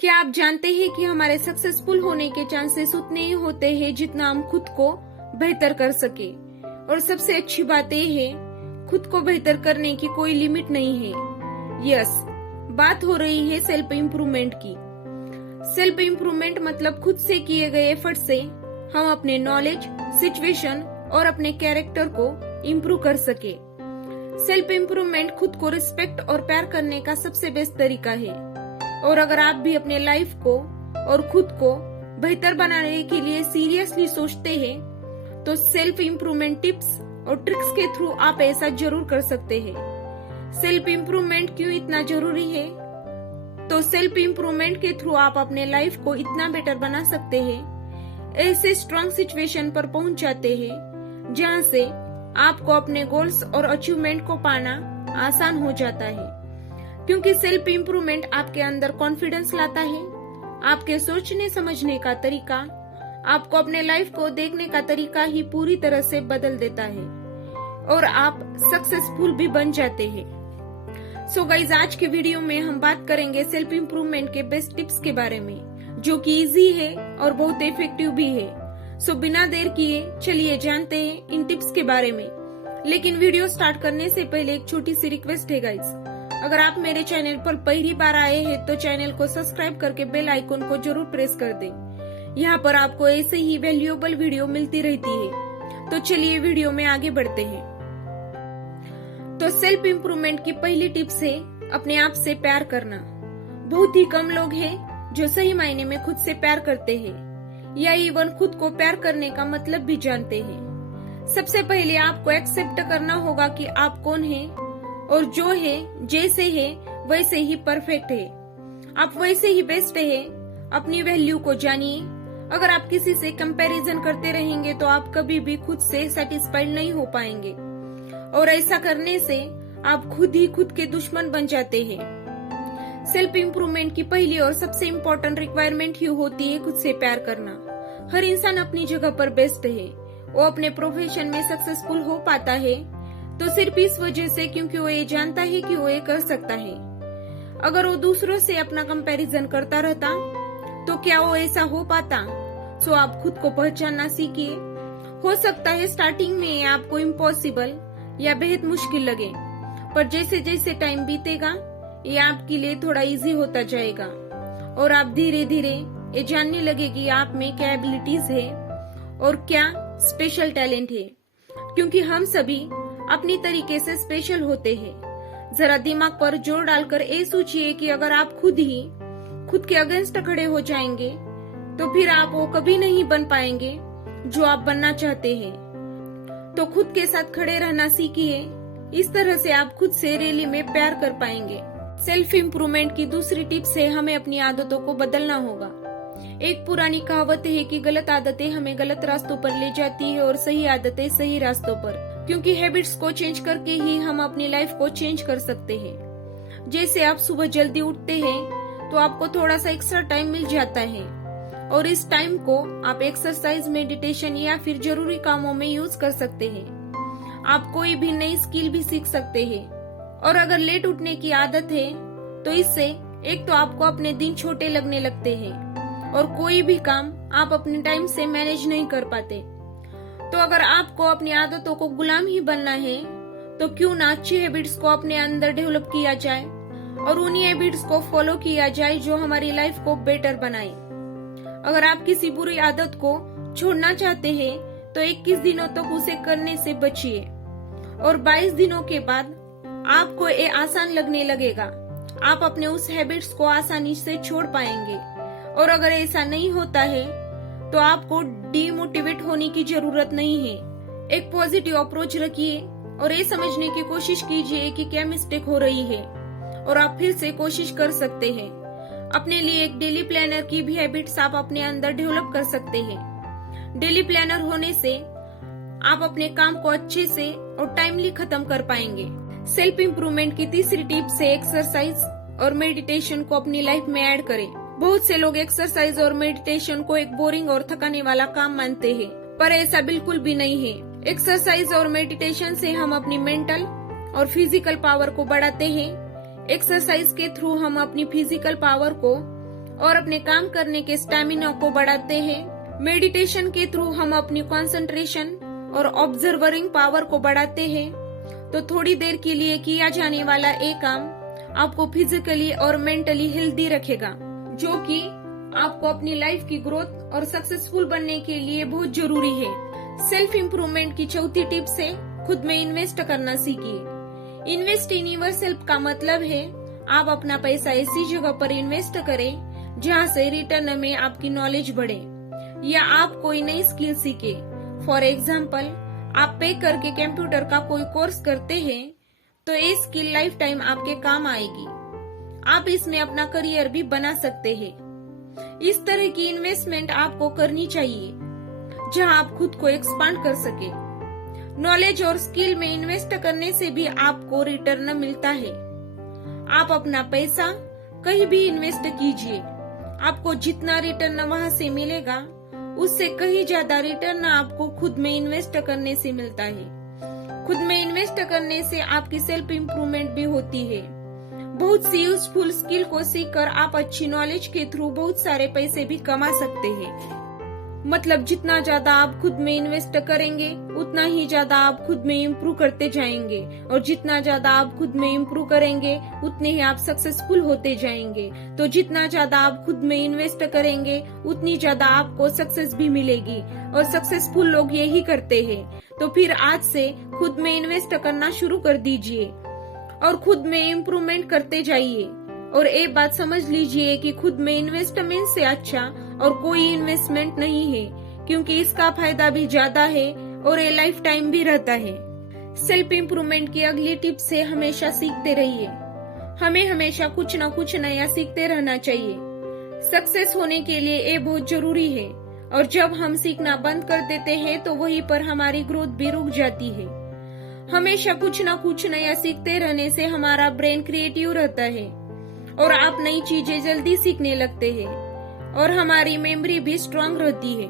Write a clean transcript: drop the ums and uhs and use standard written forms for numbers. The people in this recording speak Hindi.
क्या आप जानते हैं कि हमारे सक्सेसफुल होने के चांसेस उतने ही होते हैं जितना हम खुद को बेहतर कर सके। और सबसे अच्छी बात यह है, खुद को बेहतर करने की कोई लिमिट नहीं है। यस, बात हो रही है सेल्फ इम्प्रूवमेंट की। सेल्फ इम्प्रूवमेंट मतलब खुद से किए गए एफर्ट से हम अपने नॉलेज, सिचुएशन और अपने कैरेक्टर को इम्प्रूव कर सके। सेल्फ इम्प्रूवमेंट खुद को रिस्पेक्ट और प्यार करने का सबसे बेस्ट तरीका है। और अगर आप भी अपने लाइफ को और खुद को बेहतर बनाने के लिए सीरियसली सोचते हैं, तो सेल्फ इम्प्रूवमेंट टिप्स और ट्रिक्स के थ्रू आप ऐसा जरूर कर सकते हैं। सेल्फ इम्प्रूवमेंट क्यों इतना जरूरी है? तो सेल्फ इम्प्रूवमेंट के थ्रू आप अपने लाइफ को इतना बेटर बना सकते हैं, ऐसे स्ट्रॉन्ग सिचुएशन पर पहुंच जाते हैं जहां से आपको अपने गोल्स और अचीवमेंट को पाना आसान हो जाता है। क्योंकि सेल्फ इम्प्रूवमेंट आपके अंदर कॉन्फिडेंस लाता है, आपके सोचने समझने का तरीका, आपको अपने लाइफ को देखने का तरीका ही पूरी तरह से बदल देता है और आप सक्सेसफुल भी बन जाते हैं। सो गाइज, आज के वीडियो में हम बात करेंगे सेल्फ इम्प्रूवमेंट के बेस्ट टिप्स के बारे में, जो कि इजी है और बहुत इफेक्टिव भी है। सो बिना देर किए चलिए जानते हैं इन टिप्स के बारे में। लेकिन वीडियो स्टार्ट करने से पहले एक छोटी सी रिक्वेस्ट है गाइज, अगर आप मेरे चैनल पर पहली बार आए हैं तो चैनल को सब्सक्राइब करके बेल आइकन को जरूर प्रेस कर दें। यहाँ पर आपको ऐसे ही वैल्यूएबल वीडियो मिलती रहती है। तो चलिए वीडियो में आगे बढ़ते हैं। तो सेल्फ इम्प्रूवमेंट की पहली टिप्स है अपने आप से प्यार करना। बहुत ही कम लोग हैं जो सही मायने में खुद से प्यार करते हैं या इवन खुद को प्यार करने का मतलब भी जानते हैं। सबसे पहले आपको एक्सेप्ट करना होगा कि आप कौन हैं और जो है जैसे है वैसे ही परफेक्ट है। आप वैसे ही बेस्ट है। अपनी वैल्यू को जानिए। अगर आप किसी से कंपैरिजन करते रहेंगे तो आप कभी भी खुद से सेटिस्फाइड नहीं हो पाएंगे और ऐसा करने से आप खुद ही खुद के दुश्मन बन जाते हैं। सेल्फ इम्प्रूवमेंट की पहली और सबसे इम्पोर्टेंट रिक्वायरमेंट ही होती है खुद से प्यार करना। हर इंसान अपनी जगह पर बेस्ट है। वो अपने प्रोफेशन में सक्सेसफुल हो पाता है तो सिर्फ इस वजह से क्योंकि वो ये जानता है कि वो ये कर सकता है। अगर वो दूसरों से अपना कंपैरिजन करता रहता तो क्या वो ऐसा हो पाता? सो आप खुद को पहचानना सीखिए। हो सकता है स्टार्टिंग में आपको इम्पॉसिबल या बेहद मुश्किल लगे, पर जैसे जैसे टाइम बीतेगा ये आपके लिए थोड़ा इजी होता जाएगा और आप धीरे धीरे ये जानने लगे कि आप में क्या एबिलिटीज है और क्या स्पेशल टैलेंट है। क्योंकि हम सभी अपनी तरीके से स्पेशल होते हैं। जरा दिमाग पर जोर डालकर ये सोचिए कि अगर आप खुद के अगेंस्ट खड़े हो जाएंगे तो फिर आप वो कभी नहीं बन पाएंगे जो आप बनना चाहते हैं। तो खुद के साथ खड़े रहना सीखिए। इस तरह से आप खुद से रियली में प्यार कर पाएंगे। सेल्फ इम्प्रूवमेंट की दूसरी टिप्स है हमें अपनी आदतों को बदलना होगा। एक पुरानी कहावत है कि गलत आदतें हमें गलत रास्तों पर ले जाती है और सही आदतें सही रास्तों पर। क्योंकि हैबिट्स को चेंज करके ही हम अपनी लाइफ को चेंज कर सकते हैं। जैसे आप सुबह जल्दी उठते हैं तो आपको थोड़ा सा एक्स्ट्रा टाइम मिल जाता है और इस टाइम को आप एक्सरसाइज, मेडिटेशन या फिर जरूरी कामों में यूज कर सकते हैं। आप कोई भी नई स्किल भी सीख सकते हैं। और अगर लेट उठने की आदत है तो इससे एक तो आपको अपने दिन छोटे लगने लगते हैं और कोई भी काम आप अपने टाइम से मैनेज नहीं कर पाते। तो अगर आपको अपनी आदतों को गुलाम ही बनना है तो क्यों ना अच्छी हैबिट्स को अपने अंदर डेवलप किया जाए और उन्हीं हैबिट्स को फॉलो किया जाए जो हमारी लाइफ को बेटर बनाए। अगर आप किसी बुरी आदत को छोड़ना चाहते हैं तो 21 दिनों तक उसे करने से बचिए और 22 दिनों के बाद आपको ये आसान लगने लगेगा। आप अपने उस हैबिट्स को आसानी से छोड़ पाएंगे। और अगर ऐसा नहीं होता है तो आपको डीमोटिवेट होने की जरूरत नहीं है। एक पॉजिटिव अप्रोच रखिए और ये समझने की कोशिश कीजिए कि क्या मिस्टेक हो रही है और आप फिर से कोशिश कर सकते हैं। अपने लिए एक डेली प्लानर की भी हैबिट्स आप अपने अंदर डेवलप कर सकते हैं। डेली प्लानर होने से आप अपने काम को अच्छे से और टाइमली खत्म कर पाएंगे। सेल्फ इम्प्रूवमेंट की तीसरी टिप से एक्सरसाइज और मेडिटेशन को अपनी लाइफ में ऐड करें। बहुत से लोग एक्सरसाइज और मेडिटेशन को एक बोरिंग और थकाने वाला काम मानते हैं, पर ऐसा बिल्कुल भी नहीं है। एक्सरसाइज और मेडिटेशन से हम अपनी मेंटल और फिजिकल पावर को बढ़ाते हैं। एक्सरसाइज के थ्रू हम अपनी फिजिकल पावर को और अपने काम करने के स्टैमिना को बढ़ाते हैं। मेडिटेशन के थ्रू हम अपनी कंसंट्रेशन और ऑब्जर्विंग पावर को बढ़ाते हैं। तो थोड़ी देर के लिए किया जाने वाला एक काम आपको फिजिकली और मेंटली हेल्दी रखेगा, जो कि आपको अपनी लाइफ की ग्रोथ और सक्सेसफुल बनने के लिए बहुत जरूरी है। सेल्फ इम्प्रूवमेंट की चौथी टिप्स है खुद में इन्वेस्ट करना सीखिए। इन्वेस्ट इन योर सेल्फ का मतलब है आप अपना पैसा ऐसी जगह पर इन्वेस्ट करें जहां से रिटर्न में आपकी नॉलेज बढ़े या आप कोई नई स्किल सीखे। फॉर एग्जाम्पल, आप पे करके कंप्यूटर का कोई कोर्स करते हैं तो ये स्किल लाइफ टाइम आपके काम आएगी। आप इसमें अपना करियर भी बना सकते हैं। इस तरह की इन्वेस्टमेंट आपको करनी चाहिए जहां आप खुद को एक्सपांड कर सके। नॉलेज और स्किल में इन्वेस्ट करने से भी आपको रिटर्न मिलता है। आप अपना पैसा कहीं भी इन्वेस्ट कीजिए, आपको जितना रिटर्न वहां से मिलेगा उससे कहीं ज्यादा रिटर्न आपको खुद में इन्वेस्ट करने से मिलता है। खुद में इन्वेस्ट करने से आपकी सेल्फ इम्प्रूवमेंट भी होती है। बहुत सी यूजफुल स्किल को सीखकर आप अच्छी नॉलेज के थ्रू बहुत सारे पैसे भी कमा सकते हैं। मतलब जितना ज्यादा आप खुद में इन्वेस्ट करेंगे उतना ही ज्यादा आप खुद में इम्प्रूव करते जाएंगे, और जितना ज्यादा आप खुद में इम्प्रूव करेंगे उतने ही आप सक्सेसफुल होते जाएंगे। तो जितना ज्यादा आप खुद में इन्वेस्ट करेंगे उतनी ज्यादा आपको सक्सेस भी मिलेगी, और सक्सेसफुल लोग यही करते हैं। तो फिर आज से खुद में इन्वेस्ट करना शुरू कर दीजिए और खुद में इम्प्रूवमेंट करते जाइए। और एक बात समझ लीजिए कि खुद में इन्वेस्टमेंट से अच्छा और कोई इन्वेस्टमेंट नहीं है, क्योंकि इसका फायदा भी ज्यादा है और ये लाइफ टाइम भी रहता है। सेल्फ इम्प्रूवमेंट की अगली टिप से हमेशा सीखते रहिए। हमें हमेशा कुछ न कुछ नया सीखते रहना चाहिए। सक्सेस होने के लिए ये बहुत जरूरी है, और जब हम सीखना बंद कर देते हैं तो वहीं पर हमारी ग्रोथ भी रुक जाती है। हमेशा कुछ न कुछ नया सीखते रहने से हमारा ब्रेन क्रिएटिव रहता है और आप नई चीजें जल्दी सीखने लगते हैं, और हमारी मेमोरी भी स्ट्रांग रहती है।